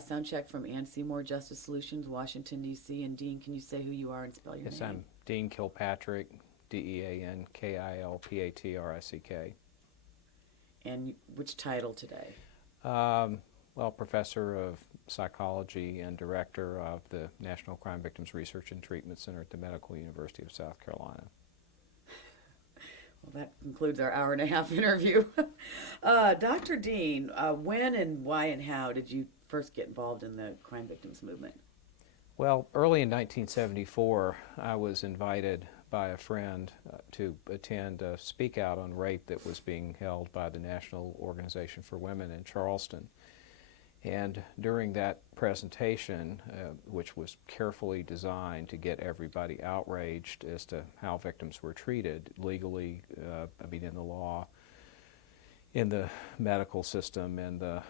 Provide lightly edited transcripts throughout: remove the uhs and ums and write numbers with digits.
Sound check from Ann Seymour Justice Solutions, Washington, D.C. And Dean, can you say who you are and spell your Yes, name? I'm Dean Kilpatrick, Deankilpatrick. And which title today? Well, Professor of Psychology and Director of the National Crime Victims Research and Treatment Center at the Medical University of South Carolina. Well, that concludes our hour-and-a-half interview. Dr. Dean, when and why and how did you first get involved in the crime victims movement? Well, early in 1974, I was invited by a friend to attend a speak out on rape that was being held by the National Organization for Women in Charleston. And during that presentation, which was carefully designed to get everybody outraged as to how victims were treated legally, in the law, in the medical system, in the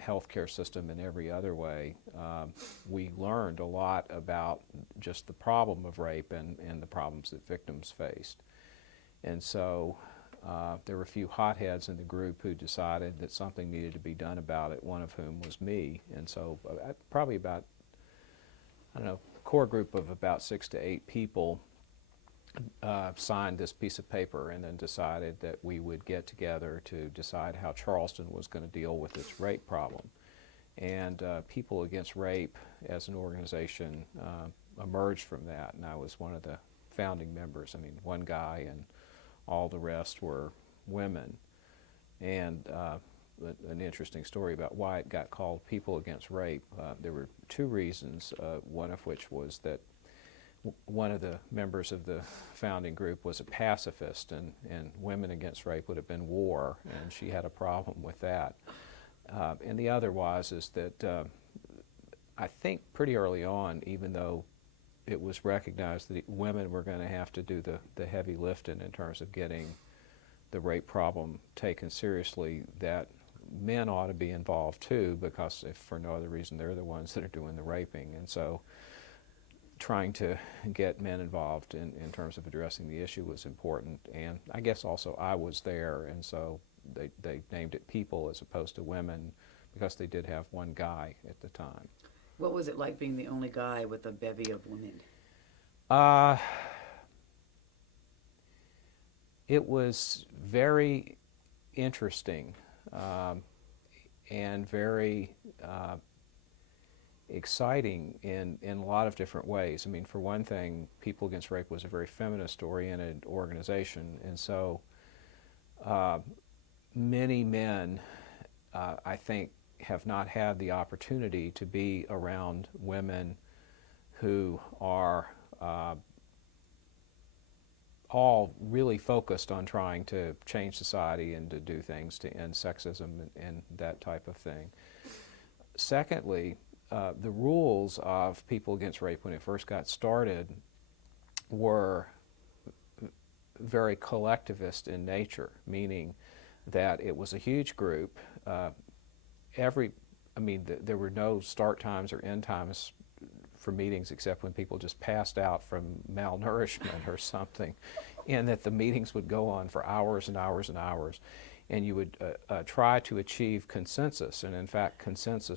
healthcare system, in every other way, we learned a lot about just the problem of rape and the problems that victims faced. And so there were a few hotheads in the group who decided that something needed to be done about it, one of whom was me. And so probably about, a core group of about 6 to 8 people signed this piece of paper and then decided that we would get together to decide how Charleston was going to deal with its rape problem. And People Against Rape as an organization emerged from that, and I was one of the founding members. One guy and all the rest were women. And an interesting story about why it got called People Against Rape. There were 2 reasons, one of which was that one of the members of the founding group was a pacifist, and Women Against Rape would have been war, and she had a problem with that. And the other is that I think pretty early on, even though it was recognized that women were going to have to do the heavy lifting in terms of getting the rape problem taken seriously, that men ought to be involved too, because if for no other reason, they're the ones that are doing the raping. And so trying to get men involved in terms of addressing the issue was important. And I guess also I was there, and so they named it People as opposed to Women, because they did have one guy at the time. What was it like being the only guy with a bevy of women? It was very interesting and very exciting in a lot of different ways. For one thing, People Against Rape was a very feminist-oriented organization, and so many men, I think, have not had the opportunity to be around women who are all really focused on trying to change society and to do things to end sexism and that type of thing. Secondly, the rules of People Against Rape when it first got started were very collectivist in nature, meaning that it was a huge group. There were no start times or end times for meetings except when people just passed out from malnourishment or something, and that the meetings would go on for hours and hours and hours, and you would try to achieve consensus. And in fact,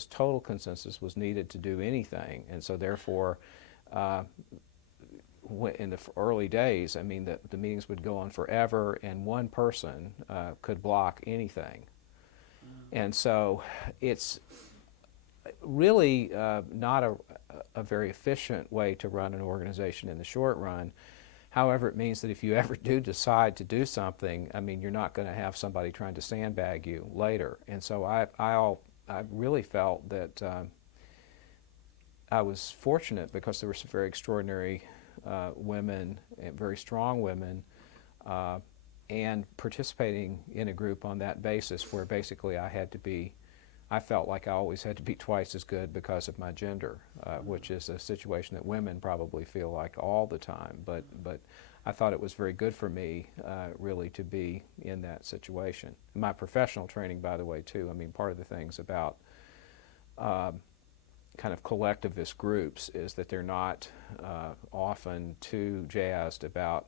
total consensus was needed to do anything. And so therefore, in the early days, the meetings would go on forever, and one person could block anything. And so it's really not a very efficient way to run an organization in the short run. However, it means that if you ever do decide to do something, you're not going to have somebody trying to sandbag you later. And so I really felt that I was fortunate, because there were some very extraordinary women, and very strong women, and participating in a group on that basis, where basically I felt like I always had to be twice as good because of my gender, which is a situation that women probably feel like all the time. But I thought it was very good for me, really, to be in that situation. My professional training, by the way, too. Part of the things about kind of collectivist groups is that they're not often too jazzed about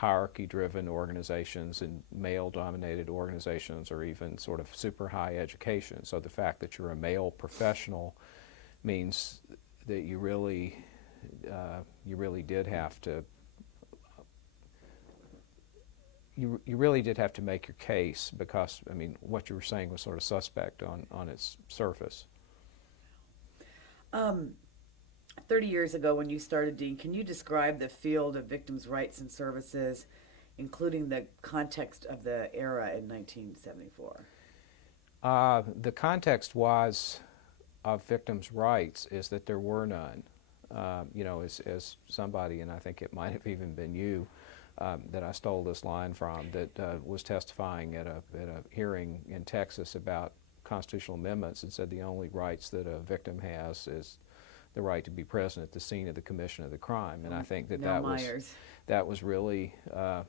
hierarchy-driven organizations and male-dominated organizations, or even sort of super high education. So the fact that you're a male professional means that you really did have to you really did have to make your case, because I mean what you were saying was sort of suspect on its surface. 30 years ago when you started, Dean, can you describe the field of victims' rights and services, including the context of the era in 1974? The context of victims' rights is that there were none. As somebody, and I think it might have even been you, that I stole this line from, that was testifying at a hearing in Texas about constitutional amendments, and said the only rights that a victim has is the right to be present at the scene of the commission of the crime. And I think that was really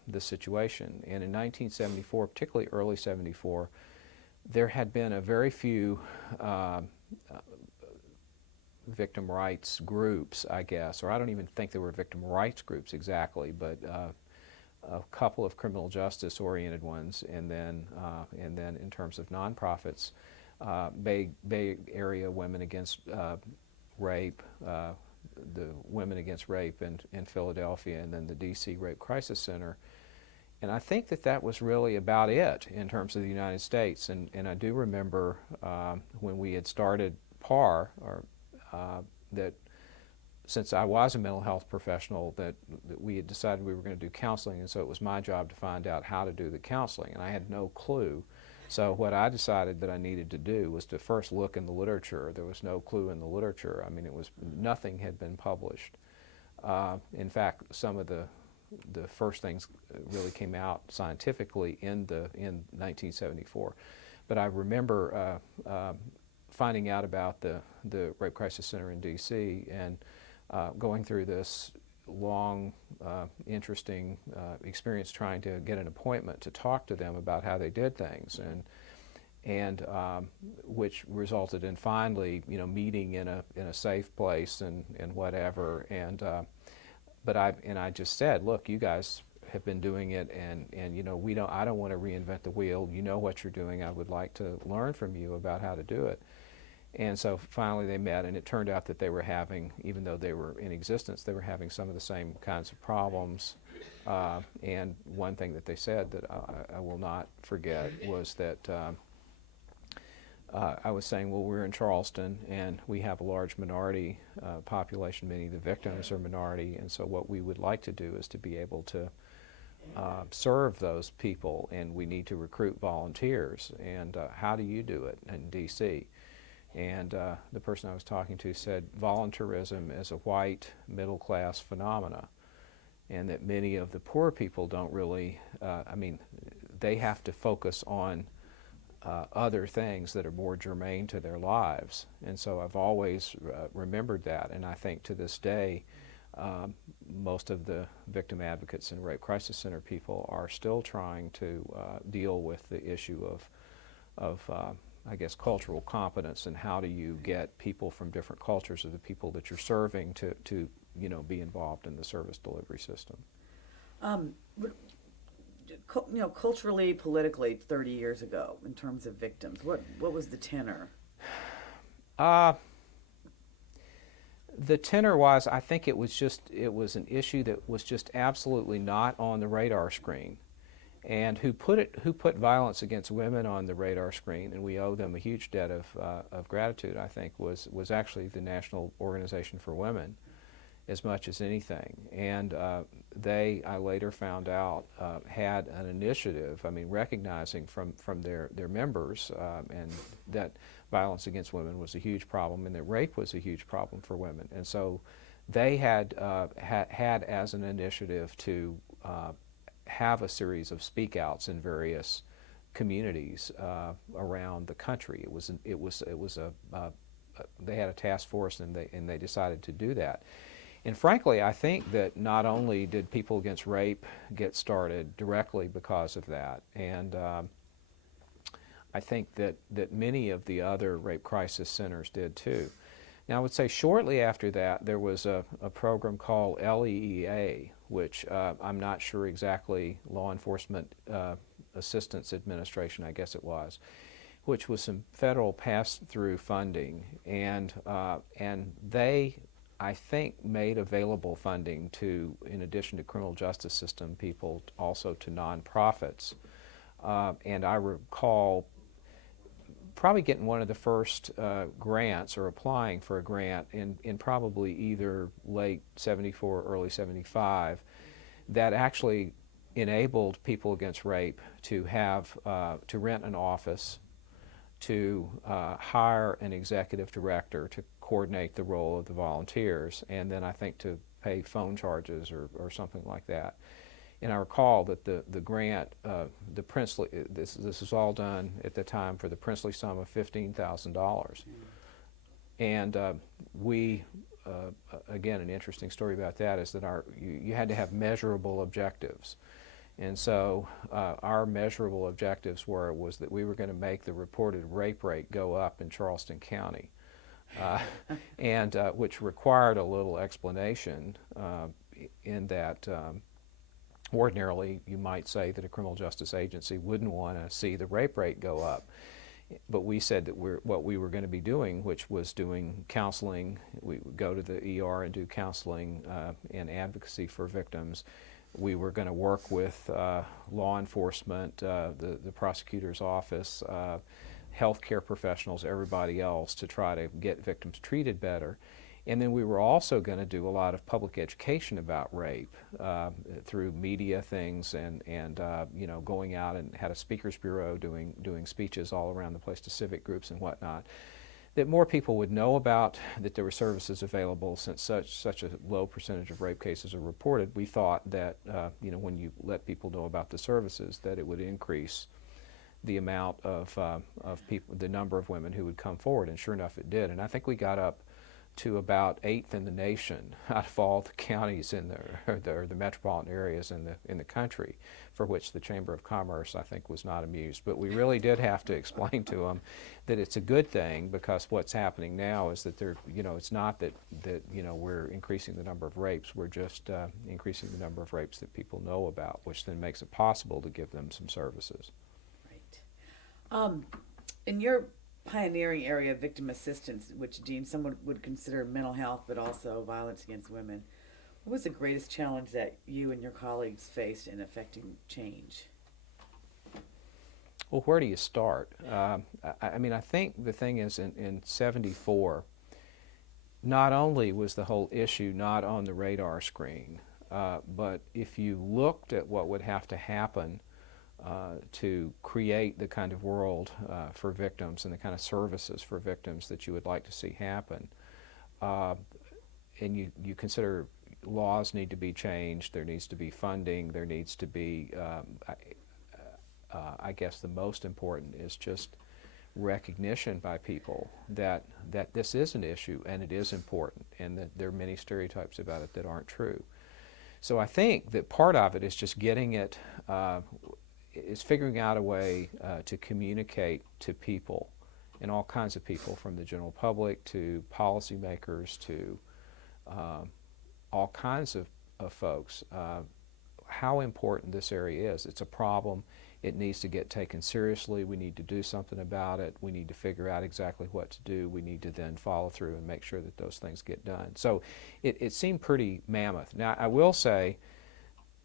the situation. And in 1974, particularly early 74, there had been a very few victim rights groups, I guess, or I don't even think there were victim rights groups exactly, but a couple of criminal justice oriented ones, and then in terms of nonprofits, Bay Area Women Against Rape, the Women Against Rape in Philadelphia, and then the DC Rape Crisis Center. And I think that was really about it in terms of the United States. And I do remember when we had started PAR, that since I was a mental health professional, that we had decided we were going to do counseling, and so it was my job to find out how to do the counseling, and I had no clue. So what I decided that I needed to do was to first look in the literature. There was no clue in the literature. I mean, nothing had been published. In fact, some of the first things really came out scientifically in 1974. But I remember finding out about the Rape Crisis Center in D.C. and going through this long, interesting experience trying to get an appointment to talk to them about how they did things, and which resulted in finally, meeting in a safe place and whatever. But I just said, look, you guys have been doing it, and I don't want to reinvent the wheel. You know what you're doing. I would like to learn from you about how to do it. And so finally they met, and it turned out that they were having, even though they were in existence, they were having some of the same kinds of problems. And one thing that they said that I will not forget was that I was saying, well, we're in Charleston, and we have a large minority population. Many of the victims are minority, and so what we would like to do is to be able to serve those people, and we need to recruit volunteers. And how do you do it in D.C.? And the person I was talking to said volunteerism is a white middle-class phenomena, and that many of the poor people don't really, they have to focus on other things that are more germane to their lives. And so I've always remembered that, and I think to this day most of the victim advocates and Rape Crisis Center people are still trying to deal with the issue of I guess, cultural competence, and how do you get people from different cultures of the people that you're serving to be involved in the service delivery system. Culturally, politically, 30 years ago, in terms of victims, what was the tenor? The tenor was, I think it was an issue that was just absolutely not on the radar screen. And who put violence against women on the radar screen, and we owe them a huge debt of gratitude, I think, was actually the National Organization for Women, as much as anything. And I later found out, had an initiative, recognizing from their members, and that violence against women was a huge problem, and that rape was a huge problem for women. And so they had as an initiative to have a series of speak-outs in various communities around the country. They had a task force, and they decided to do that. And frankly, I think that not only did People Against Rape get started directly because of that, and I think that many of the other rape crisis centers did too. Now, I would say shortly after that, there was a program called LEEA, which I'm not sure exactly, Law Enforcement Assistance Administration, I guess it was, which was some federal pass-through funding, and they, I think, made available funding to, in addition to criminal justice system people, also to nonprofits. And I recall probably getting one of the first grants or applying for a grant in probably either late 74 or early 75 that actually enabled People Against Rape to have to rent an office, to hire an executive director to coordinate the role of the volunteers, and then I think to pay phone charges or something like that. And I recall that the grant, the princely, this was all done at the time for the princely sum of $15,000. And we, again, an interesting story about that is that you had to have measurable objectives. And so our measurable objectives was that we were going to make the reported rape rate go up in Charleston County, and which required a little explanation in that ordinarily you might say that a criminal justice agency wouldn't want to see the rape rate go up. But we said that what we were going to be doing, which was doing counseling, we would go to the ER and do counseling and advocacy for victims. We were going to work with law enforcement, the prosecutor's office, healthcare professionals, everybody else to try to get victims treated better. And then we were also going to do a lot of public education about rape through media things and you know, going out and had a speakers bureau doing speeches all around the place to civic groups and whatnot, that more people would know about, that there were services available. Since such a low percentage of rape cases are reported, we thought that you know, when you let people know about the services, that it would increase the amount of people, the number of women who would come forward, and sure enough it did. And I think we got up to about 8th in the nation out of all the counties in the metropolitan areas in the country, for which the Chamber of Commerce, I think, was not amused. But we really did have to explain to them that it's a good thing, because what's happening now is that you know, it's not that you know, we're increasing the number of rapes, we're just increasing the number of rapes that people know about, which then makes it possible to give them some services. Right. In your pioneering area of victim assistance, which, Dean, someone would consider mental health but also violence against women, what was the greatest challenge that you and your colleagues faced in affecting change? Well, where do you start? I mean, I think the thing is, in 74, not only was the whole issue not on the radar screen, but if you looked at what would have to happen to create the kind of world for victims and the kind of services for victims that you would like to see happen, and you consider laws need to be changed, there needs to be funding, there needs to be, I guess the most important is just recognition by people that this is an issue and it is important, and that there are many stereotypes about it that aren't true. So I think that part of it is just getting it, is figuring out a way to communicate to people, and all kinds of people, from the general public to policymakers to all kinds of folks, how important this area is. It's a problem. It needs to get taken seriously. We need to do something about it. We need to figure out exactly what to do. We need to then follow through and make sure that those things get done. So it seemed pretty mammoth. Now, I will say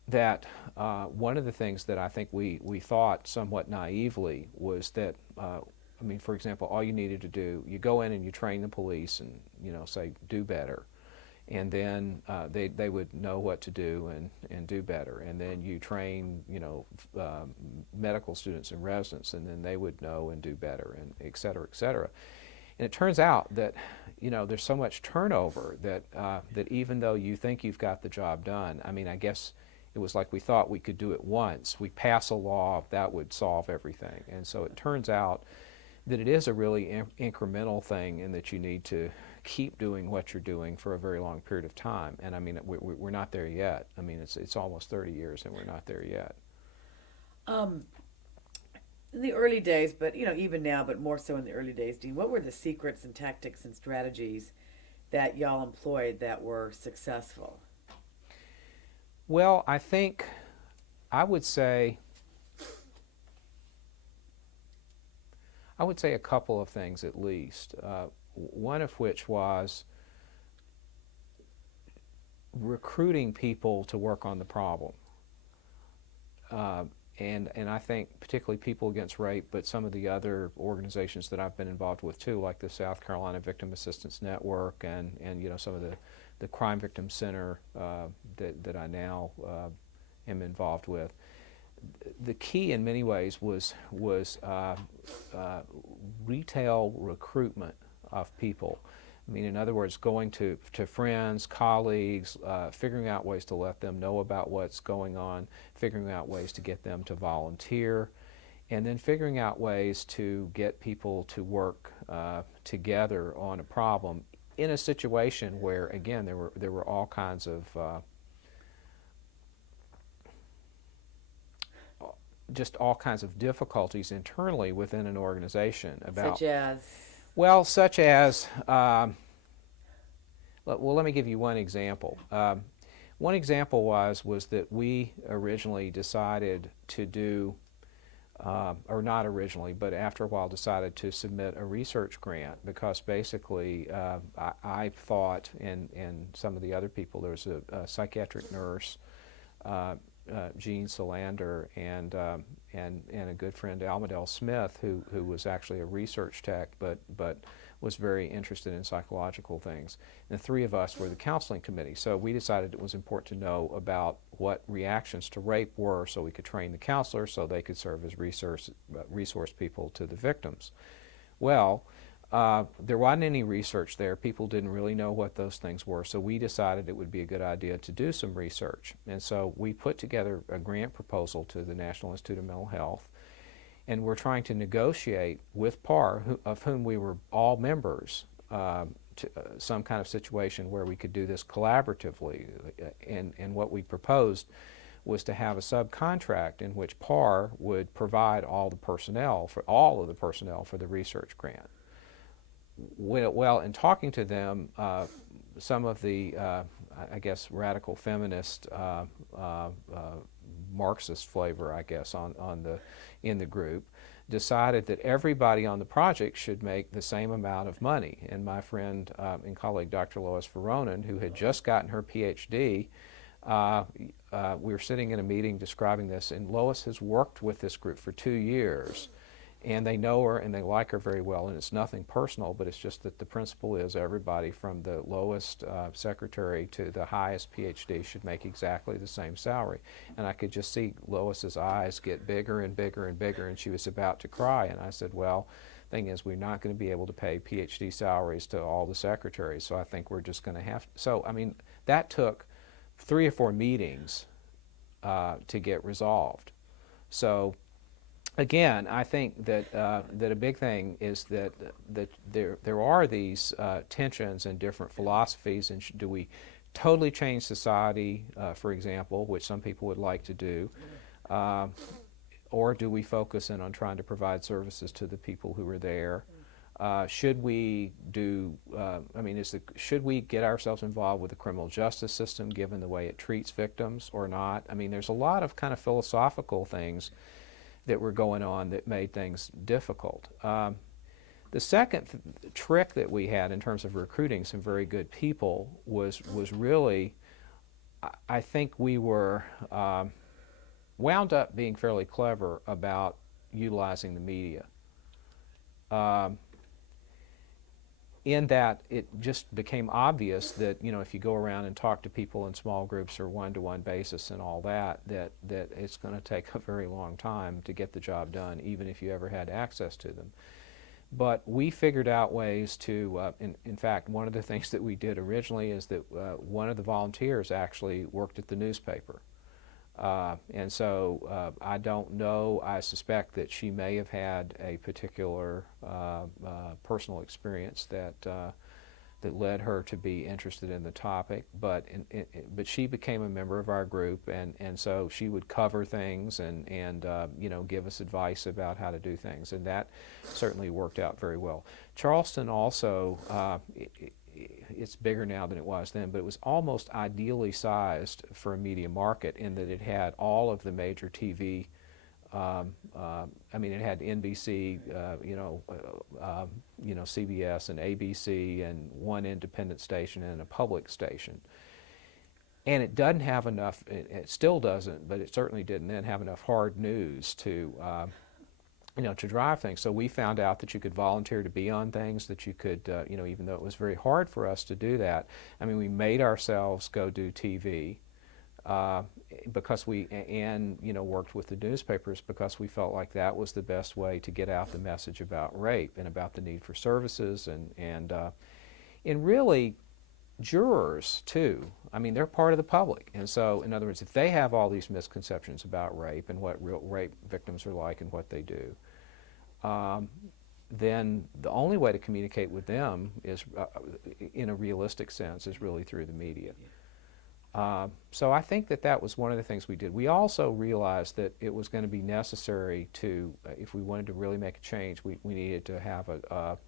that one of the things that I think we thought somewhat naively was that, I mean, for example, all you needed to do, you go in and you train the police and, you know, say, do better. And then they would know what to do and do better. And then you train, you know, medical students and residents, and then they would know and do better, and et cetera, et cetera. And it turns out that, you know, there's so much turnover that that even though you think you've got the job done, I mean, I guess it was like we thought we could do it once. We pass a law that would solve everything. And so it turns out that it is a really incremental thing, and that you need to keep doing what you're doing for a very long period of time. And I mean, we're not there yet. I mean, it's almost 30 years and we're not there yet. In the early days, but you know, even now, but more so in the early days, Dean, what were the secrets and tactics and strategies that y'all employed that were successful? Well, I think I would say a couple of things at least. One of which was recruiting people to work on the problem. And I think particularly People Against Rape, but some of the other organizations that I've been involved with too, like the South Carolina Victim Assistance Network and some of the Crime Victim Center that I now am involved with. The key in many ways was retail recruitment of people. I mean, in other words, going to friends, colleagues, figuring out ways to let them know about what's going on, figuring out ways to get them to volunteer, and then figuring out ways to get people to work together on a problem in a situation where, again, there were all kinds of just all kinds of difficulties internally within an organization about. Such as? Well, such as, well, let me give you one example. One example was that we originally decided to do, or not originally, but after a while decided to submit a research grant because basically I thought, and some of the other people, there was a psychiatric nurse, Jean Solander, and a good friend, Almadel Smith, who was actually a research tech, but was very interested in psychological things. And the three of us were the counseling committee, so we decided it was important to know about what reactions to rape were so we could train the counselors so they could serve as resource people to the victims. Well, there wasn't any research there. People didn't really know what those things were, so we decided it would be a good idea to do some research. And so we put together a grant proposal to the National Institute of Mental Health, and we're trying to negotiate with PAR, of whom we were all members, some kind of situation where we could do this collaboratively. And what we proposed was to have a subcontract in which PAR would provide all of the personnel for the research grant. Well, in talking to them, some of the, I guess, radical feminist, Marxist flavor, I guess, in the group, decided that everybody on the project should make the same amount of money. And my friend and colleague, Dr. Lois Veronin, who had just gotten her PhD, we were sitting in a meeting describing this, and Lois has worked with this group for 2 years. And they know her and they like her very well, and it's nothing personal, but it's just that the principle is everybody from the lowest secretary to the highest PhD should make exactly the same salary. And I could just see Lois's eyes get bigger and bigger and bigger, and she was about to cry. And I said, well, thing is, we're not going to be able to pay PhD salaries to all the secretaries, so I think we're just going to have to. So, I mean, that took 3 or 4 meetings to get resolved. So, again, I think that that a big thing is that there are these tensions and different philosophies, and do we totally change society, for example, which some people would like to do, or do we focus in on trying to provide services to the people who are there? Should we do? Should we get ourselves involved with the criminal justice system, given the way it treats victims, or not? I mean, there's a lot of kind of philosophical things that were going on that made things difficult. The second trick that we had in terms of recruiting some very good people was really, I think we were wound up being fairly clever about utilizing the media. In that it just became obvious that, you know, if you go around and talk to people in small groups or one-to-one basis and all that it's going to take a very long time to get the job done, even if you ever had access to them. But we figured out ways to, in fact, one of the things that we did originally is that one of the volunteers actually worked at the newspaper. And so I don't know, I suspect that she may have had a particular personal experience that led her to be interested in the topic, but she became a member of our group, and so she would cover things and you know, give us advice about how to do things, and that certainly worked out very well. Charleston also, it's bigger now than it was then, but it was almost ideally sized for a media market in that it had all of the major TV. I mean, it had NBC, CBS and ABC, and one independent station and a public station. And it doesn't have enough. It still doesn't, but it certainly didn't then have enough hard news to to drive things. So we found out that you could volunteer to be on things, that you could, even though it was very hard for us to do that. I mean, we made ourselves go do TV because worked with the newspapers because we felt like that was the best way to get out the message about rape and about the need for services and really jurors too. I mean, they're part of the public, and so in other words, if they have all these misconceptions about rape and what real rape victims are like and what they do, then the only way to communicate with them is, in a realistic sense, is really through the media. So I think that was one of the things we did. We also realized that it was going to be necessary to, if we wanted to really make a change, we needed to have a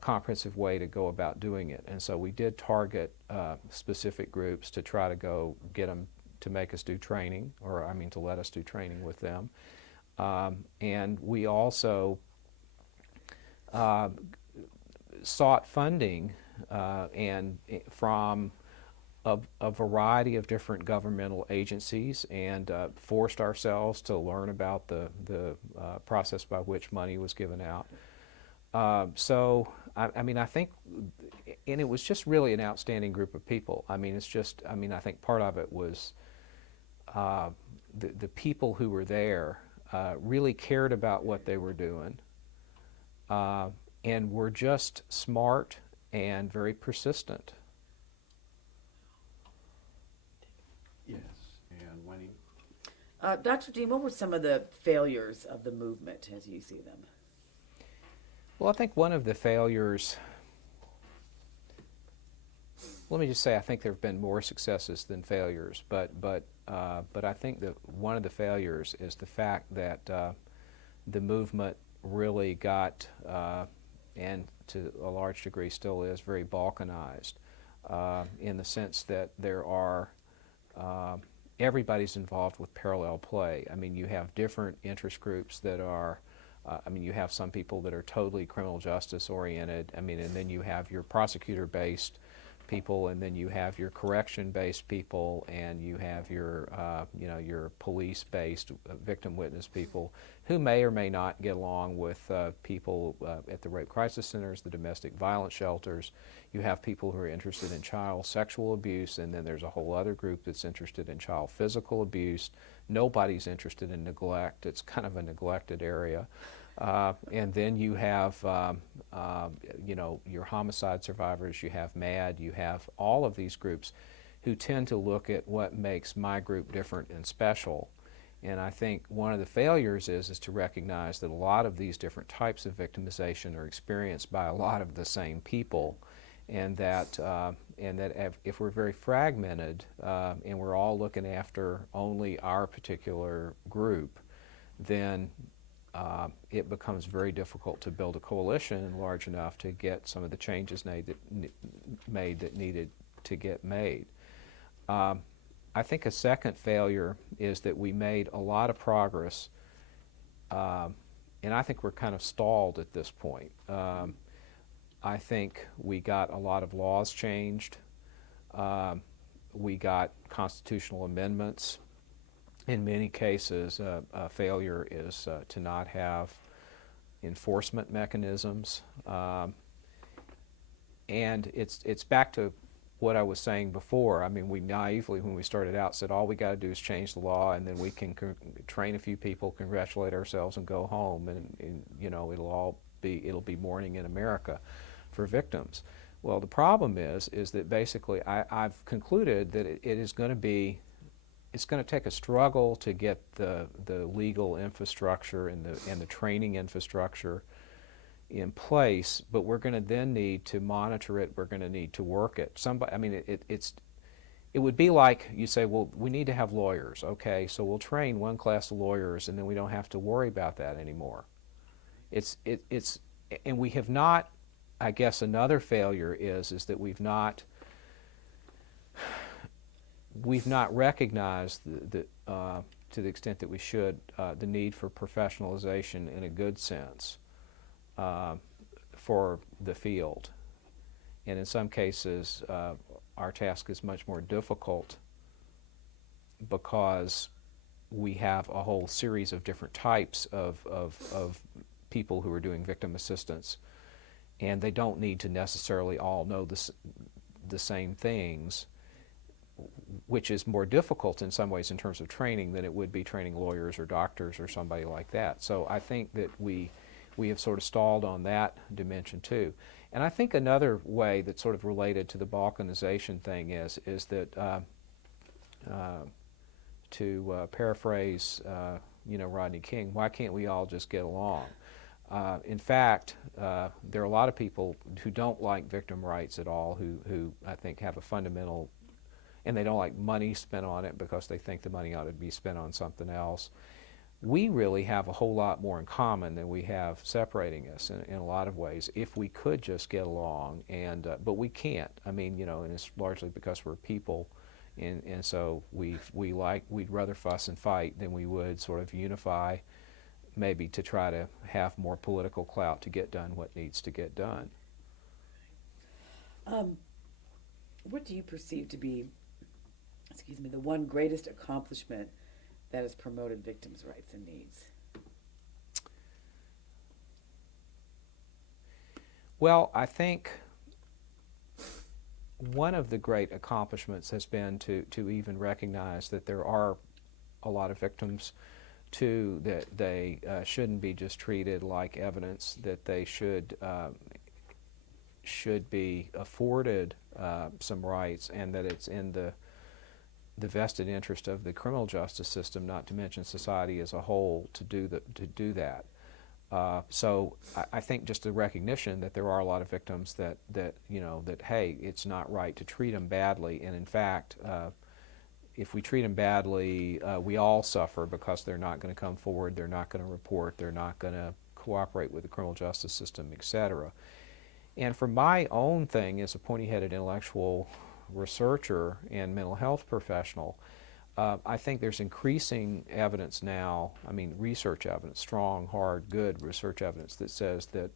comprehensive way to go about doing it. And so we did target specific groups to try to go get them to make us do training, to let us do training with them. And we also sought funding from a variety of different governmental agencies and forced ourselves to learn about the process by which money was given out. I think, and it was just really an outstanding group of people. I think part of it was the people who were there really cared about what they were doing and were just smart and very persistent. Yes, and Winnie? Dr. Dean, what were some of the failures of the movement as you see them? Well, I think one of the failures, let me just say, I think there have been more successes than failures, but I think that one of the failures is the fact that the movement really got, and to a large degree still is, very balkanized in the sense that there are, everybody's involved with parallel play. I mean, you have different interest groups that are, you have some people that are totally criminal justice oriented, and then you have your prosecutor-based people, and then you have your correction-based people, and you have your, your police-based victim witness people who may or may not get along with people at the rape crisis centers, the domestic violence shelters. You have people who are interested in child sexual abuse, and then there's a whole other group that's interested in child physical abuse. Nobody's interested in neglect. It's kind of a neglected area. And then you have, your homicide survivors, you have MAD, you have all of these groups who tend to look at what makes my group different and special. And I think one of the failures is to recognize that a lot of these different types of victimization are experienced by a lot of the same people, and that if we're very fragmented and we're all looking after only our particular group, then it becomes very difficult to build a coalition large enough to get some of the changes that needed to get made. I think a second failure is that we made a lot of progress, and I think we're kind of stalled at this point. I think we got a lot of laws changed. We got constitutional amendments. In many cases, a failure is to not have enforcement mechanisms. And it's back to what I was saying before. I mean, we naively, when we started out, said all we got to do is change the law, and then we can train a few people, congratulate ourselves, and go home, and it'll be morning in America for victims. Well, the problem is that basically I've concluded that it is going to be, it's going to take a struggle to get the legal infrastructure and the training infrastructure in place, but we're going to then need to monitor it. We're going to need to work it. It would be like you say, well, we need to have lawyers. Okay, so we'll train one class of lawyers, and then we don't have to worry about that anymore. And we have not. I guess another failure is that we've not recognized to the extent that we should, the need for professionalization in a good sense for the field. And in some cases, our task is much more difficult because we have a whole series of different types of people who are doing victim assistance, and they don't need to necessarily all know the same things, which is more difficult in some ways in terms of training than it would be training lawyers or doctors or somebody like that. So I think that we have sort of stalled on that dimension too. And I think another way that's sort of related to the balkanization thing is that to paraphrase Rodney King, why can't we all just get along? In fact, there are a lot of people who don't like victim rights at all, who I think have a fundamental, and they don't like money spent on it because they think the money ought to be spent on something else. We really have a whole lot more in common than we have separating us in a lot of ways if we could just get along, but we can't. I mean, and it's largely because we're people, and so we'd rather fuss and fight than we would sort of unify, maybe to try to have more political clout to get done what needs to get done. What do you perceive to be, the one greatest accomplishment that has promoted victims' rights and needs? Well, I think one of the great accomplishments has been to even recognize that there are a lot of victims, too, that they shouldn't be just treated like evidence, that they should be afforded some rights, and that it's in the vested interest of the criminal justice system, not to mention society as a whole, to do that. So I think just the recognition that there are a lot of victims that hey, it's not right to treat them badly, and in fact, if we treat them badly, we all suffer because they're not going to come forward, they're not going to report, they're not going to cooperate with the criminal justice system, etc. And for my own thing as a pointy-headed intellectual researcher and mental health professional, I think there's increasing evidence now, research evidence, strong, hard, good research evidence that says that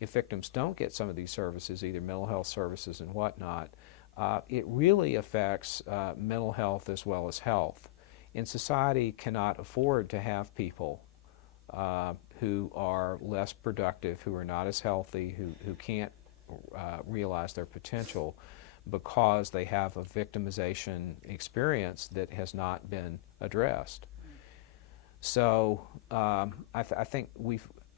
if victims don't get some of these services, either mental health services and whatnot, it really affects mental health as well as health. And society cannot afford to have people who are less productive, who are not as healthy, who can't realize their potential because they have a victimization experience that has not been addressed. So I think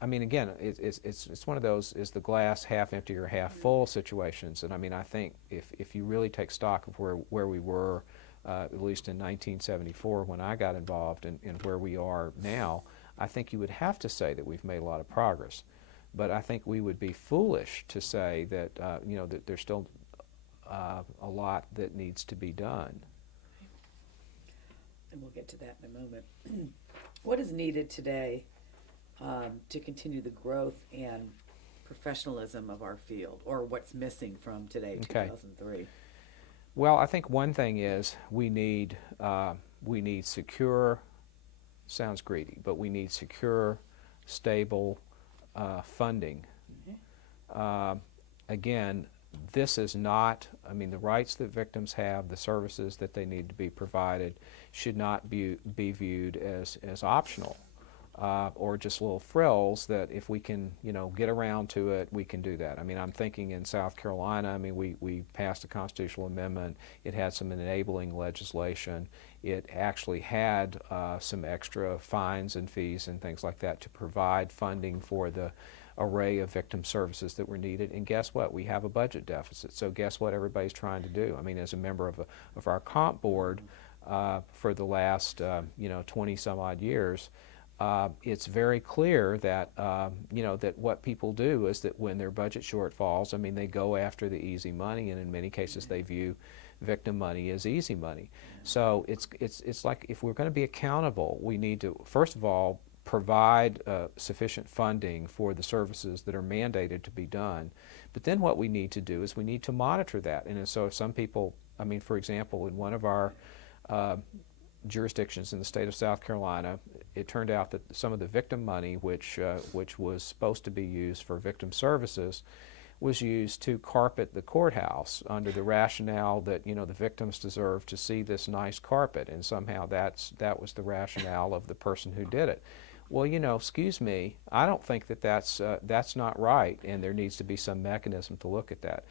again, it's one of those, is the glass half empty or half full situations. And I think if you really take stock of where we were, at least in 1974 when I got involved, and where we are now, I think you would have to say that we've made a lot of progress. But I think we would be foolish to say that that there's still a lot that needs to be done. And we'll get to that in a moment. What is needed today to continue the growth and professionalism of our field, or what's missing from today, Okay. 2003? Well, I think one thing is we need secure, sounds greedy, but we need secure, stable funding. Mm-hmm. Again, this is not, the rights that victims have, the services that they need to be provided should not be viewed as optional or just little frills that if we can, get around to it, we can do that. I'm thinking in South Carolina, we passed a constitutional amendment. It had some enabling legislation. It actually had some extra fines and fees and things like that to provide funding for the array of victim services that were needed. And guess what? We have a budget deficit. So guess what everybody's trying to do? As a member of our comp board for the last 20 some odd years, it's very clear that that what people do is that when their budget shortfalls, they go after the easy money, and in many cases they view victim money as easy money. So it's like, if we're going to be accountable, we need to first of all provide sufficient funding for the services that are mandated to be done. But then what we need to do is we need to monitor that. And so if some people, I mean, for example, in one of our jurisdictions in the state of South Carolina, it turned out that some of the victim money, which was supposed to be used for victim services, was used to carpet the courthouse under the rationale that, you know, the victims deserve to see this nice carpet, and somehow that was the rationale of the person who did it. Well, you know, excuse me, I don't think that that's not right, and there needs to be some mechanism to look at that.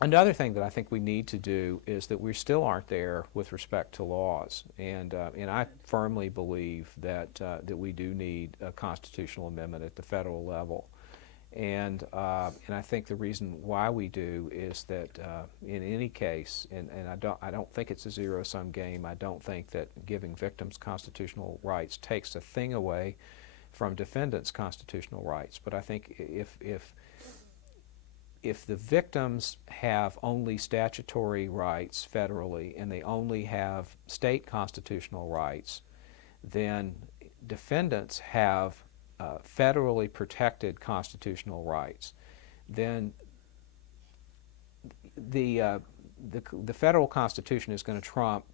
Another thing that I think we need to do is that we still aren't there with respect to laws, and I firmly believe that we do need a constitutional amendment at the federal level. And I think the reason why we do is that in any case, and I don't think it's a zero-sum game. I don't think that giving victims constitutional rights takes a thing away from defendants' constitutional rights. But I think if the victims have only statutory rights federally and they only have state constitutional rights, then defendants have federally protected constitutional rights. Then the federal Constitution is going to trump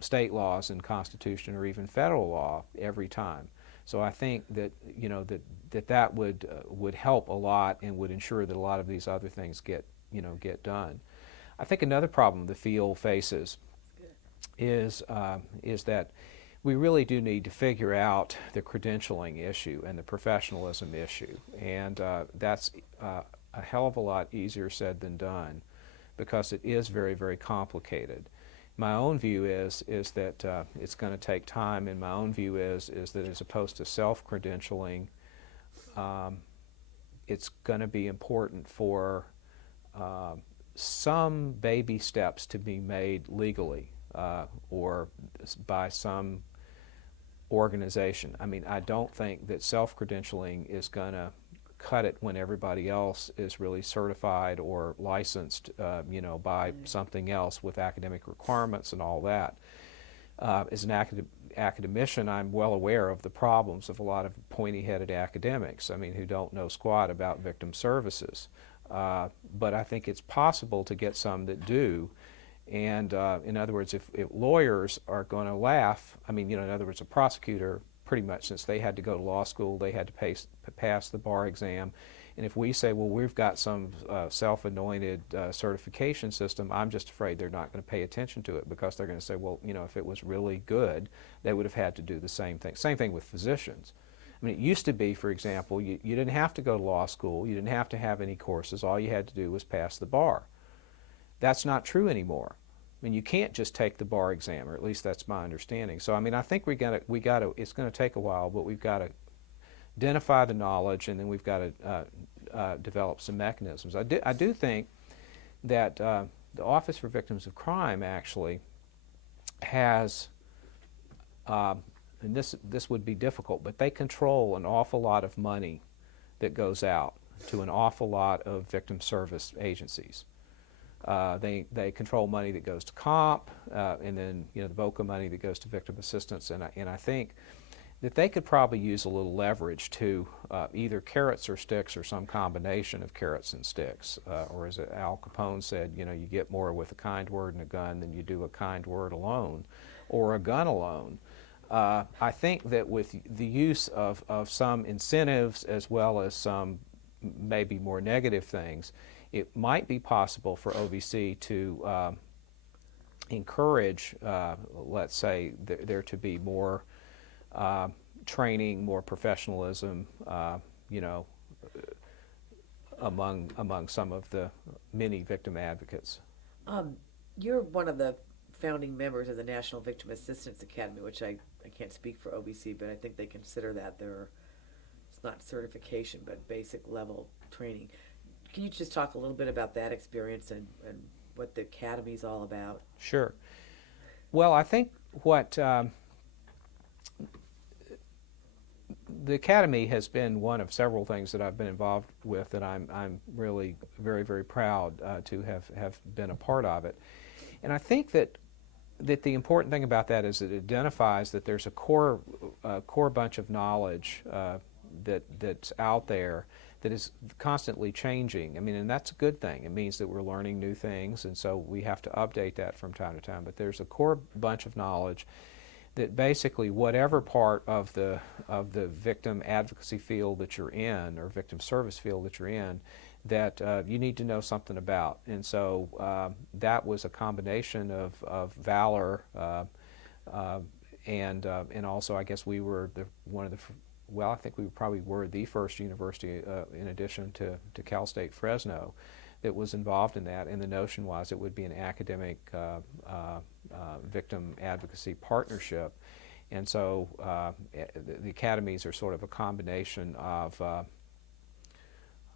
state laws and Constitution or even federal law every time. So I think that, you know, that would help a lot and would ensure that a lot of these other things get done. I think another problem the field faces is that we really do need to figure out the credentialing issue and the professionalism issue, and that's a hell of a lot easier said than done because it is very, very complicated. My own view is that it's going to take time, and my own view is that as opposed to self-credentialing, it's going to be important for some baby steps to be made legally or by some organization. I mean, I don't think that self-credentialing is going to cut it when everybody else is really certified or licensed, by something else with academic requirements and all that. As an academician, I'm well aware of the problems of a lot of pointy-headed academics, I mean, who don't know squat about victim services. But I think it's possible to get some that do. And in other words, if lawyers are going to laugh, I mean, in other words, a prosecutor, pretty much since they had to go to law school, they had to pass the bar exam. And if we say, well, we've got some self-anointed certification system, I'm just afraid they're not going to pay attention to it because they're going to say, well, if it was really good, they would have had to do the same thing. Same thing with physicians. I mean, it used to be, for example, you didn't have to go to law school, you didn't have to have any courses, all you had to do was pass the bar. That's not true anymore. I mean, you can't just take the bar exam, or at least that's my understanding. So, I mean, I think we got to. It's going to take a while, but we've got to identify the knowledge, and then we've got to develop some mechanisms. I do think that the Office for Victims of Crime actually has, and this would be difficult, but they control an awful lot of money that goes out to an awful lot of victim service agencies. They control money that goes to comp, and then the VOCA money that goes to victim assistance, and I think that they could probably use a little leverage to either carrots or sticks or some combination of carrots and sticks, or as Al Capone said, you get more with a kind word and a gun than you do a kind word alone, or a gun alone. I think that with the use of some incentives as well as some maybe more negative things, it might be possible for OVC to encourage, let's say, there to be more training, more professionalism, among some of the many victim advocates. You're one of the founding members of the National Victim Assistance Academy, which I can't speak for OVC, but I think they consider that it's not certification, but basic level training. Can you just talk a little bit about that experience and what the Academy's all about? Sure. Well, I think what the Academy has been one of several things that I've been involved with that I'm really very, very proud to have been a part of it. And I think that that the important thing about that is it identifies that there's a core bunch of knowledge that's out there that is constantly changing. I mean, and that's a good thing. It means that we're learning new things, and so we have to update that from time to time. But there's a core bunch of knowledge that basically whatever part of the victim advocacy field that you're in, or victim service field that you're in, that you need to know something about. And so that was a combination of valor and also, I guess we were I think we probably were the first university, in addition to Cal State Fresno, that was involved in that. And the notion was it would be an academic victim advocacy partnership. And so the academies are sort of a combination of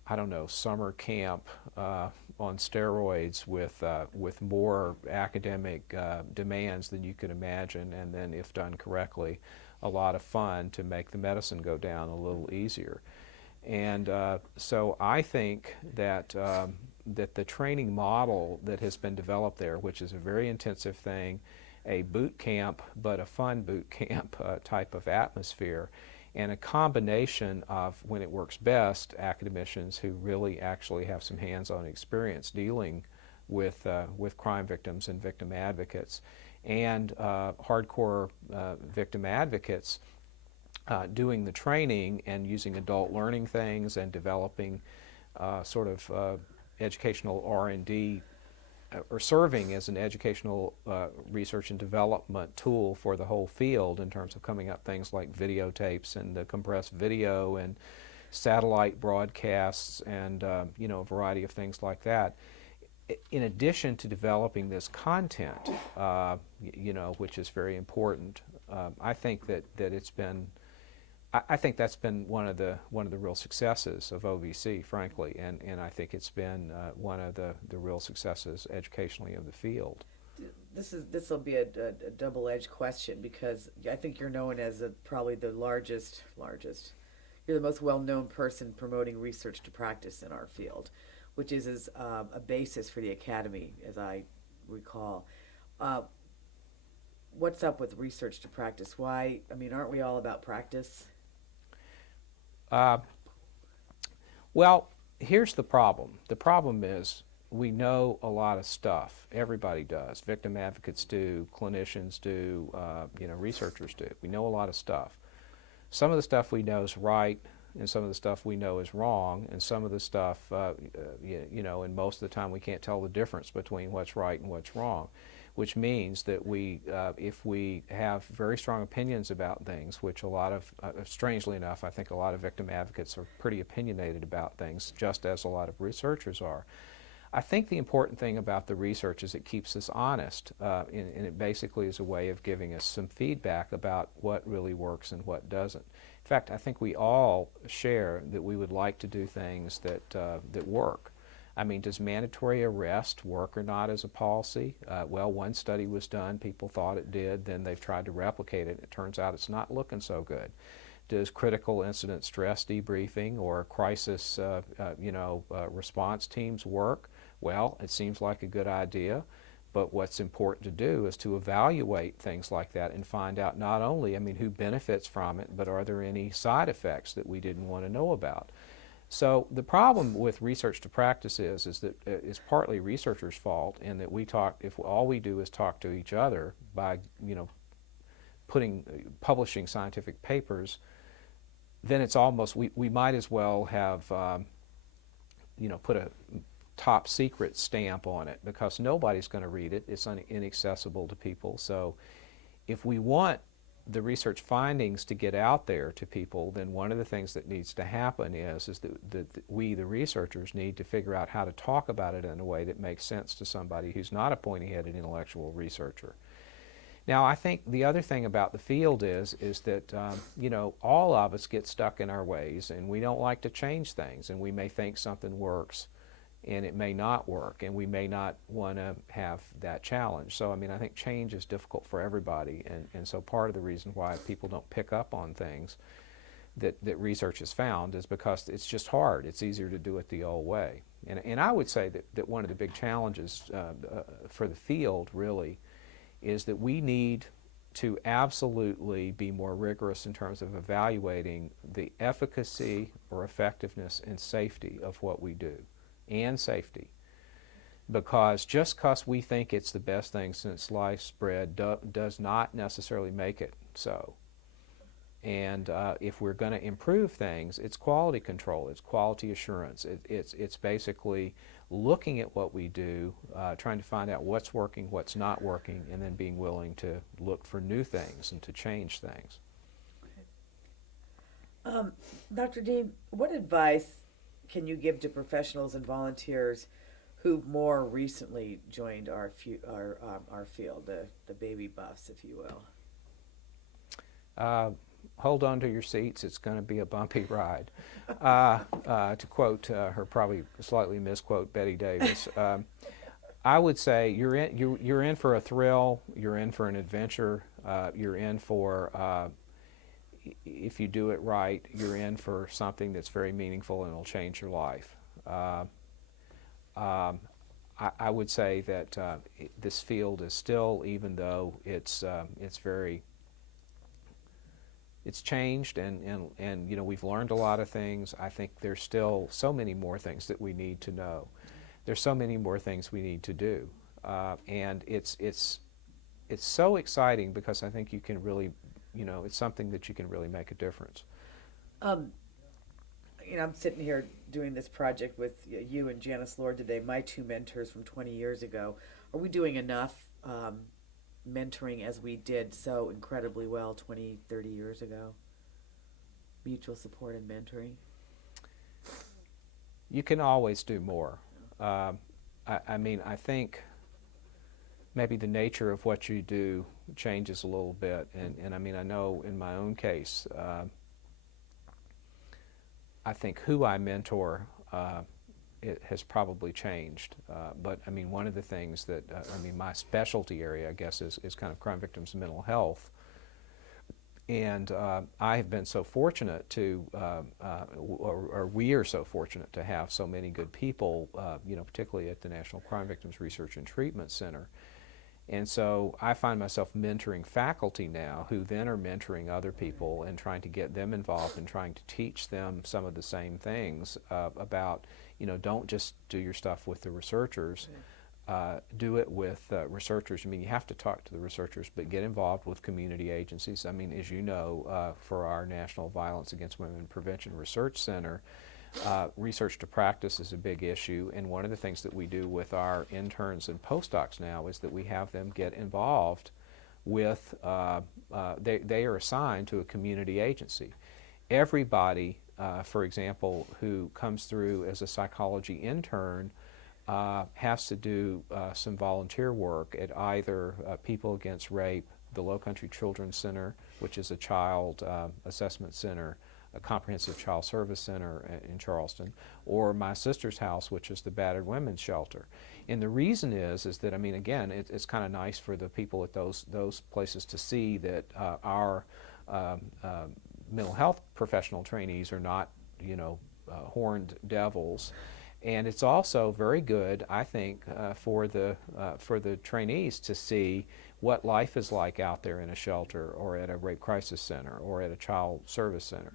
I don't know, summer camp on steroids with more academic demands than you could imagine, and then, if done correctly, a lot of fun to make the medicine go down a little easier. And so I think that that the training model that has been developed there, which is a very intensive thing, a boot camp, but a fun boot camp type of atmosphere, and a combination of, when it works best, academicians who really actually have some hands-on experience dealing with crime victims and victim advocates, and hardcore victim advocates doing the training and using adult learning things and developing sort of educational R&D, or serving as an educational research and development tool for the whole field in terms of coming up things like videotapes and the compressed video and satellite broadcasts and a variety of things like that. In addition to developing this content, which is very important, I think that it's been. I think that's been one of the real successes of OVC, frankly, and I think it's been one of the real successes educationally of the field. This will be a double-edged question, because I think you're known as probably the largest. You're the most well-known person promoting research to practice in our field, which is a basis for the academy, as I recall. What's up with research to practice? Why? I mean, aren't we all about practice? Well, here's the problem. The problem is we know a lot of stuff. Everybody does. Victim advocates do, clinicians do, researchers do. We know a lot of stuff. Some of the stuff we know is right, and some of the stuff we know is wrong, and some of the stuff, and most of the time we can't tell the difference between what's right and what's wrong, which means that if we have very strong opinions about things, which a lot of, strangely enough, I think a lot of victim advocates are pretty opinionated about things, just as a lot of researchers are. I think the important thing about the research is it keeps us honest, and it basically is a way of giving us some feedback about what really works and what doesn't. In fact, I think we all share that we would like to do things that work. I mean, does mandatory arrest work or not as a policy? Well, one study was done, people thought it did, then they've tried to replicate it, it turns out it's not looking so good. Does critical incident stress debriefing or crisis response teams work? Well, it seems like a good idea, but what's important to do is to evaluate things like that and find out not only, who benefits from it, but are there any side effects that we didn't want to know about? So the problem with research to practice is that it's partly researchers' fault, in that if all we do is talk to each other by publishing scientific papers, then it's almost, we might as well have put a top secret stamp on it, because nobody's going to read it. It's inaccessible to people. So if we want the research findings to get out there to people, then one of the things that needs to happen is that we, the researchers, need to figure out how to talk about it in a way that makes sense to somebody who's not a pointy-headed intellectual researcher. Now, I think the other thing about the field is that all of us get stuck in our ways, and we don't like to change things, and we may think something works and it may not work, and we may not want to have that challenge. So, I think change is difficult for everybody, and so part of the reason why people don't pick up on things that research has found is because it's just hard. It's easier to do it the old way. And I would say that one of the big challenges for the field, really, is that we need to absolutely be more rigorous in terms of evaluating the efficacy or effectiveness and safety of what we do, and safety. Because just because we think it's the best thing since sliced bread does not necessarily make it so. And if we're going to improve things, it's quality control, it's quality assurance, it's basically looking at what we do, trying to find out what's working, what's not working, and then being willing to look for new things and to change things. Dr. Dean, what advice can you give to professionals and volunteers who've more recently joined our field, the baby buffs, if you will? Hold on to your seats. It's going to be a bumpy ride. To quote her probably slightly misquote Betty Davis, I would say you're in for a thrill. You're in for an adventure. You're in for if you do it right, you're in for something that's very meaningful and will change your life. I would say that this field is still, even though it's changed and you know, we've learned a lot of things, I think there's still so many more things that we need to know. There's so many more things we need to do, and it's so exciting because I think you can really, you know, it's something that you can really make a difference. You know, I'm sitting here doing this project with you and Janice Lord today, my two mentors from 20 years ago. Are we doing enough mentoring as we did so incredibly well 20, 30 years ago? Mutual support and mentoring? You can always do more. I mean, I think maybe the nature of what you do changes a little bit. And I mean, I know in my own case, I think who I mentor, it has probably changed. But I mean, one of the things that, I mean, my specialty area, I guess, is kind of crime victims' mental health. And I have been so fortunate to, or we are so fortunate to have so many good people, you know, particularly at the National Crime Victims Research and Treatment Center. And so I find myself mentoring faculty now who then are mentoring other people and trying to get them involved and trying to teach them some of the same things about, you know, don't just do your stuff with the researchers. Do it with researchers. I mean, you have to talk to the researchers, but get involved with community agencies. I mean, as you know, for our National Violence Against Women Prevention Research Center, research to practice is a big issue, and one of the things that we do with our interns and postdocs now is that we have them get involved with, they are assigned to a community agency. Everybody, for example, who comes through as a psychology intern has to do some volunteer work at either People Against Rape, the Low Country Children's Center, which is a child assessment center, a comprehensive child service center in Charleston, or my sister's house, which is the battered women's shelter. And the reason is that, I mean, again, it's kind of nice for the people at those places to see that our mental health professional trainees are not, you know, horned devils. And it's also very good, I think, for the trainees to see what life is like out there in a shelter or at a rape crisis center or at a child service center.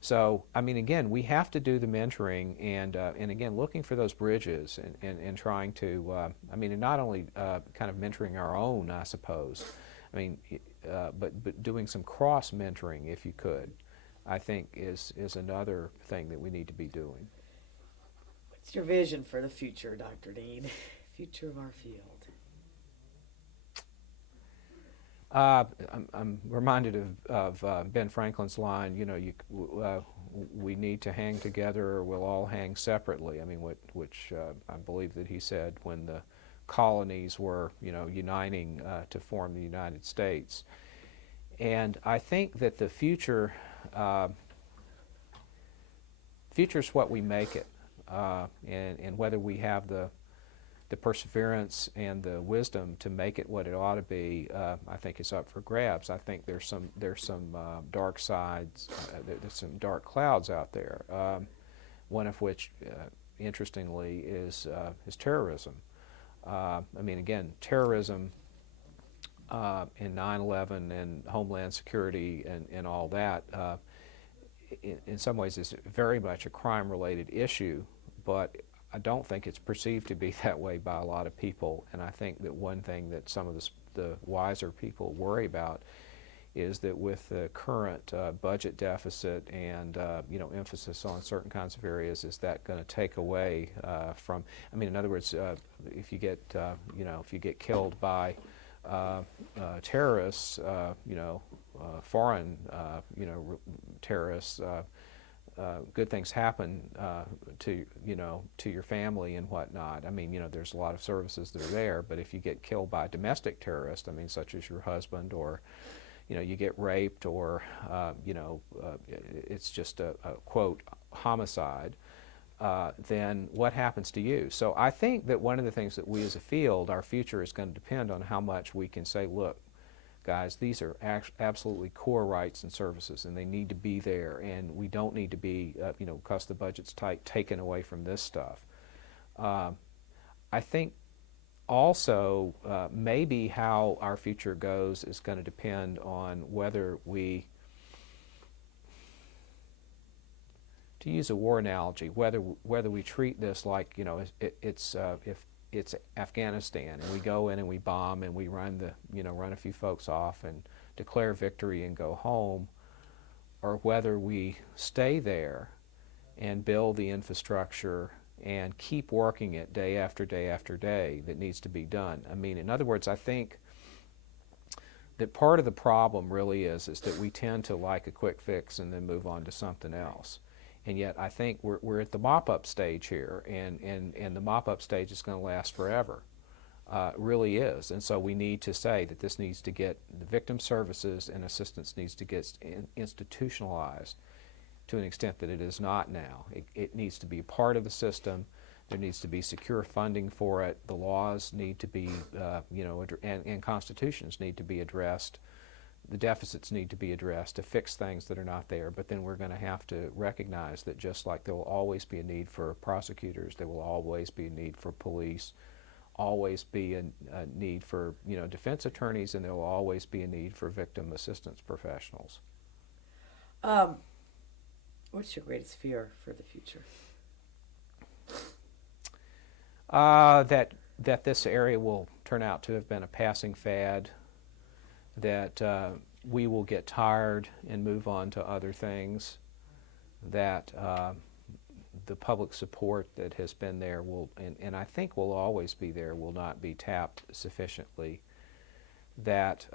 So, I mean, again, we have to do the mentoring and again, looking for those bridges and trying to, I mean, and not only kind of mentoring our own, I suppose, I mean, but doing some cross-mentoring, if you could, I think is another thing that we need to be doing. What's your vision for the future, Dr. Dean? Future of our field? I'm reminded of Ben Franklin's line, you know, we need to hang together or we'll all hang separately. I mean, which I believe that he said when the colonies were, you know, uniting to form the United States. And I think that the future's what we make it, and whether we have the perseverance and the wisdom to make it what it ought to be, I think is up for grabs. I think there's some dark sides, there's some dark clouds out there. One of which, interestingly, is terrorism. I mean, again, terrorism in 9/11 and Homeland Security and all that, in some ways is very much a crime-related issue, but I don't think it's perceived to be that way by a lot of people. And I think that one thing that some of the wiser people worry about is that with the current budget deficit and emphasis on certain kinds of areas, is that going to take away from? I mean, in other words, if you get if you get killed by terrorists, foreign terrorists, good things happen to your family and whatnot. I mean, there's a lot of services that are there, but if you get killed by a domestic terrorist, I mean, such as your husband, or you get raped, or it's just a quote homicide, then what happens to you? So I think that one of the things that we as a field, our future is going to depend on how much we can say, look, guys, these are absolutely core rights and services, and they need to be there, and we don't need to be, because the budget's tight, taken away from this stuff. I think also maybe how our future goes is going to depend on whether we, to use a war analogy, whether we treat this like if it's Afghanistan and we go in and we bomb and we run a few folks off and declare victory and go home, or whether we stay there and build the infrastructure and keep working it day after day after day that needs to be done. I mean, in other words, I think that part of the problem really is that we tend to like a quick fix and then move on to something else. And yet I think we're at the mop-up stage here, and the mop-up stage is going to last forever. It really is. And so we need to say that this needs to get, the victim services and assistance needs to get institutionalized to an extent that it is not now. It needs to be part of the system. There needs to be secure funding for it. The laws need to be, and constitutions need to be addressed. The deficits need to be addressed to fix things that are not there. But then we're going to have to recognize that just like there will always be a need for prosecutors, there will always be a need for police, always be a need for defense attorneys, and there will always be a need for victim assistance professionals. What's your greatest fear for the future? That this area will turn out to have been a passing fad, that we will get tired and move on to other things, that the public support that has been there will, and I think will always be there, will not be tapped sufficiently, that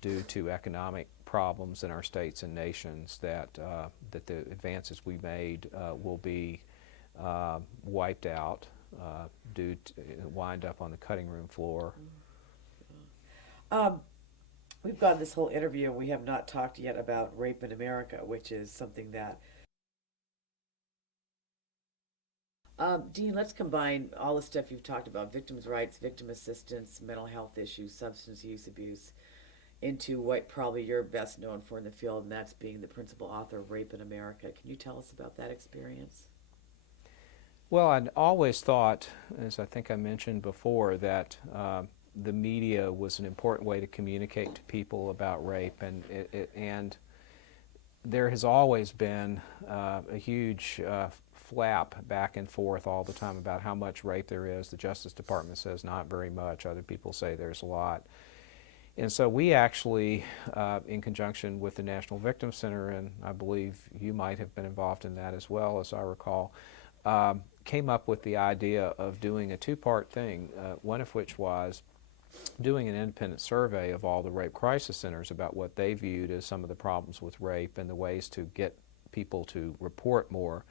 due to economic problems in our states and nations, that the advances we made will be wiped out, wind up on the cutting room floor. We've got this whole interview, and we have not talked yet about rape in America, which is something that Dean, let's combine all the stuff you've talked about, victims' rights, victim assistance, mental health issues, substance use abuse, into what probably you're best known for in the field, and that's being the principal author of Rape in America. Can you tell us about that experience? Well, I'd always thought, as I think I mentioned before, that the media was an important way to communicate to people about rape, and there has always been a huge flap back and forth all the time about how much rape there is. The Justice Department says not very much. Other people say there's a lot. And so we actually, in conjunction with the National Victim Center, and I believe you might have been involved in that as well, as I recall, came up with the idea of doing a two-part thing, one of which was doing an independent survey of all the rape crisis centers about what they viewed as some of the problems with rape and the ways to get people to report more.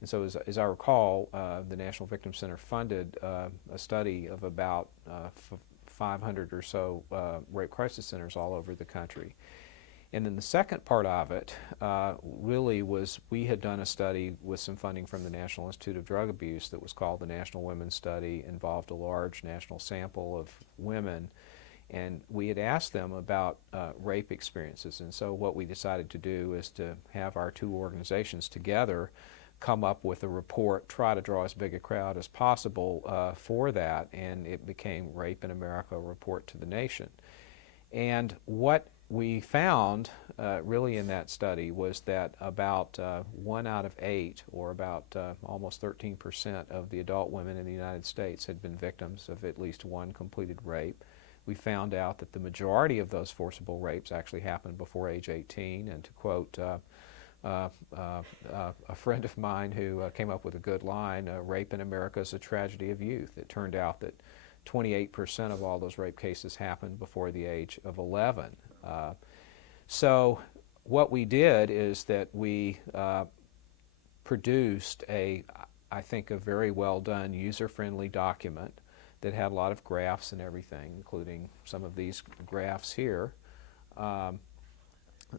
And so as I recall, the National Victim Center funded a study of about 500 or so rape crisis centers all over the country. And then the second part of it really was, we had done a study with some funding from the National Institute of Drug Abuse that was called the National Women's Study, involved a large national sample of women, and we had asked them about rape experiences. And so what we decided to do is to have our two organizations together come up with a report, try to draw as big a crowd as possible for that, and it became Rape in America, a report to the nation. And what we found really in that study was that about 1 out of 8, or about almost 13% of the adult women in the United States had been victims of at least one completed rape. We found out that the majority of those forcible rapes actually happened before age 18, and to quote a friend of mine who came up with a good line, rape in America is a tragedy of youth. It turned out that 28% of all those rape cases happened before the age of 11. So what we did is that we produced I think, a very well done, user-friendly document that had a lot of graphs and everything, including some of these graphs here.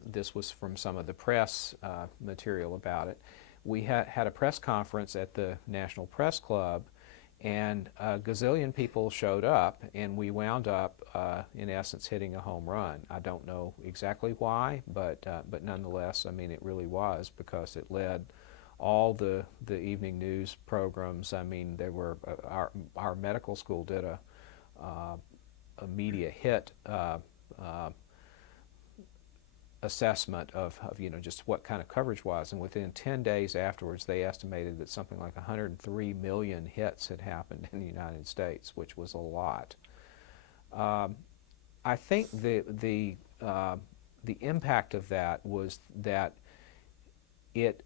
This was from some of the press material about it. We had a press conference at the National Press Club, and a gazillion people showed up, and we wound up, in essence, hitting a home run. I don't know exactly why, but nonetheless, I mean, it really was, because it led all the evening news programs. I mean, there were our medical school did a media hit assessment of just what kind of coverage was, and within 10 days afterwards they estimated that something like 103 million hits had happened in the United States, which was a lot. I think the impact of that was that it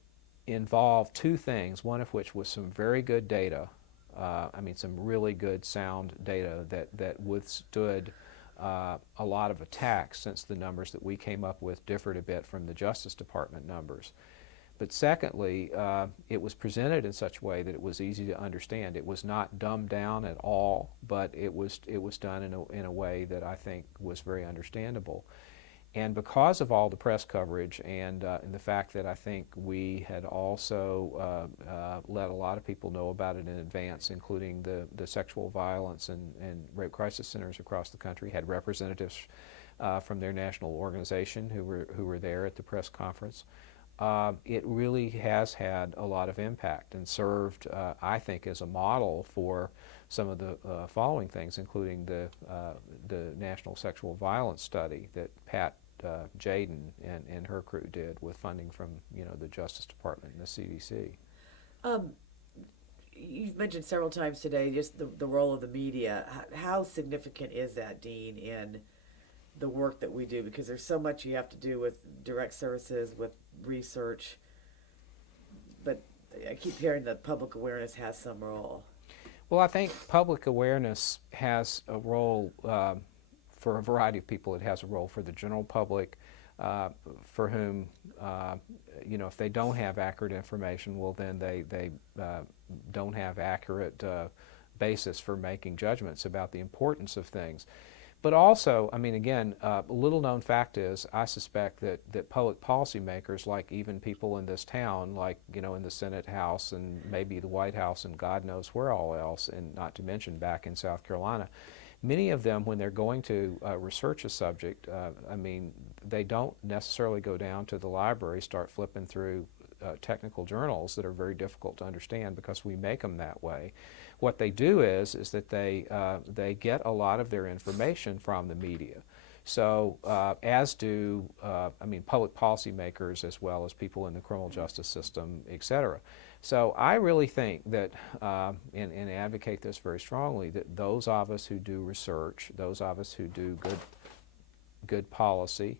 involved two things, one of which was some very good data, I mean some really good sound data that withstood a lot of attacks, since the numbers that we came up with differed a bit from the Justice Department numbers. But secondly, it was presented in such a way that it was easy to understand. It was not dumbed down at all, but it was done in a way that I think was very understandable. And because of all the press coverage and the fact that I think we had also let a lot of people know about it in advance, including the sexual violence and rape crisis centers across the country, had representatives from their national organization who were there at the press conference. It really has had a lot of impact and served, I think, as a model for some of the following things, including the National Sexual Violence Study that Pat Jaden and her crew did with funding from the Justice Department and the CDC. You've mentioned several times today just the role of the media. How significant is that, Dean, in the work that we do? Because there's so much you have to do with direct services, with research, but I keep hearing that public awareness has some role. Well, I think public awareness has a role for a variety of people. It has a role for the general public, for whom, if they don't have accurate information, well, then they don't have accurate basis for making judgments about the importance of things. But also, I mean, again, a little known fact is, I suspect that public policymakers, like even people in this town, like, in the Senate House and maybe the White House and God knows where all else, and not to mention back in South Carolina, many of them, when they're going to research a subject, I mean, they don't necessarily go down to the library, start flipping through technical journals that are very difficult to understand because we make them that way. What they do is that they get a lot of their information from the media. So as do, public policymakers, as well as people in the criminal justice system, et cetera. So I really think that, and advocate this very strongly, that those of us who do research, those of us who do good policy,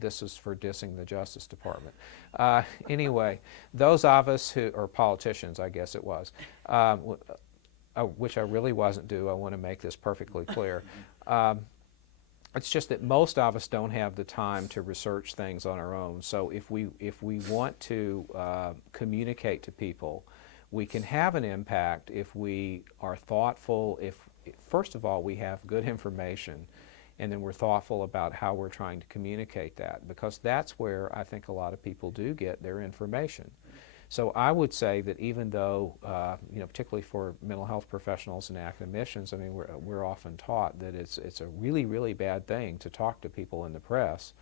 this is for dissing the Justice Department. Anyway, those of us who, or politicians, I guess it was, which I really wasn't I want to make this perfectly clear. It's just that most of us don't have the time to research things on our own. So if we want to communicate to people, we can have an impact if we are thoughtful, if first of all we have good information, and then we're thoughtful about how we're trying to communicate that, because that's where I think a lot of people do get their information. So I would say that even though, particularly for mental health professionals and academicians, I mean, we're often taught that it's a really, really bad thing to talk to people in the press.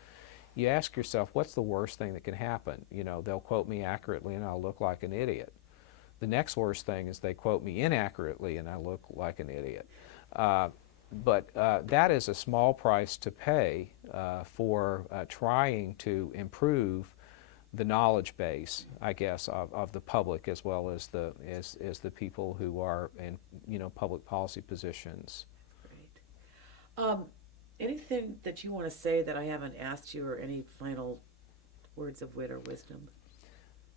you ask yourself, what's the worst thing that can happen? You know, they'll quote me accurately and I'll look like an idiot. The next worst thing is they quote me inaccurately and I look like an idiot. But that is a small price to pay for trying to improve the knowledge base, I guess, of the public as well as the people who are in, you know, public policy positions. Great. Anything that you want to say that I haven't asked you, or any final words of wit or wisdom?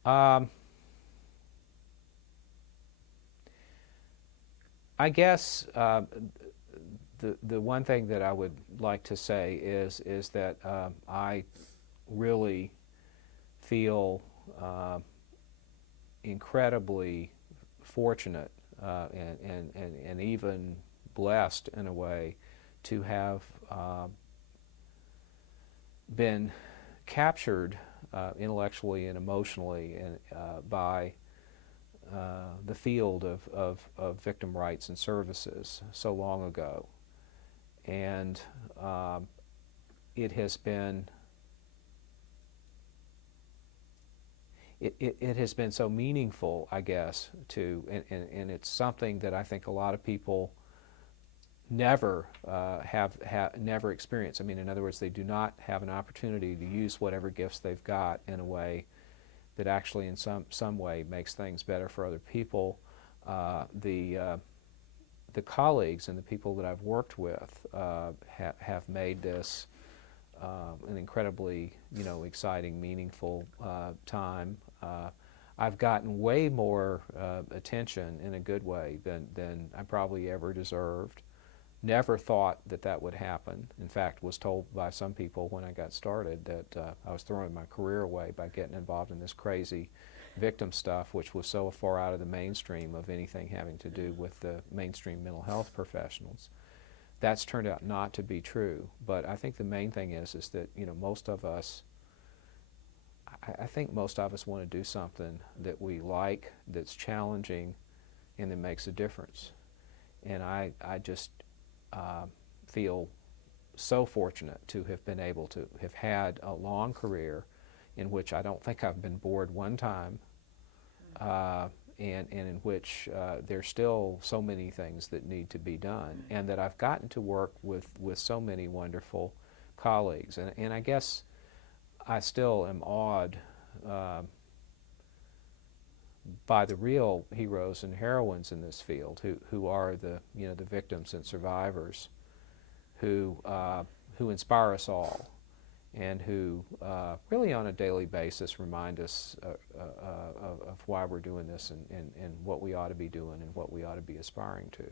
I guess the one thing that I would like to say is that I really feel incredibly fortunate and even blessed in a way to have been captured intellectually and emotionally by the field of victim rights and services so long ago. And it has been it has been so meaningful, I guess, and it's something that I think a lot of people never have never experienced. I mean, in other words, they do not have an opportunity to use whatever gifts they've got in a way that actually in some way makes things better for other people. The colleagues and the people that I've worked with have made this an incredibly, you know, exciting, meaningful time. I've gotten way more attention in a good way than I probably ever deserved. Never thought that that would happen. In fact, was told by some people when I got started that I was throwing my career away by getting involved in this crazy victim stuff, which was so far out of the mainstream of anything having to do with the mainstream mental health professionals. That's turned out not to be true. But I think the main thing is that, you know, most of us, I think most of us want to do something that we like, that's challenging, and that makes a difference. And I just feel so fortunate to have been able to have had a long career in which I don't think I've been bored one time, and in which there's still so many things that need to be done, and that I've gotten to work with so many wonderful colleagues. And I guess I still am awed by the real heroes and heroines in this field, who are the, you know, the victims and survivors, who inspire us all, and who really on a daily basis remind us of why we're doing this and what we ought to be doing and what we ought to be aspiring to.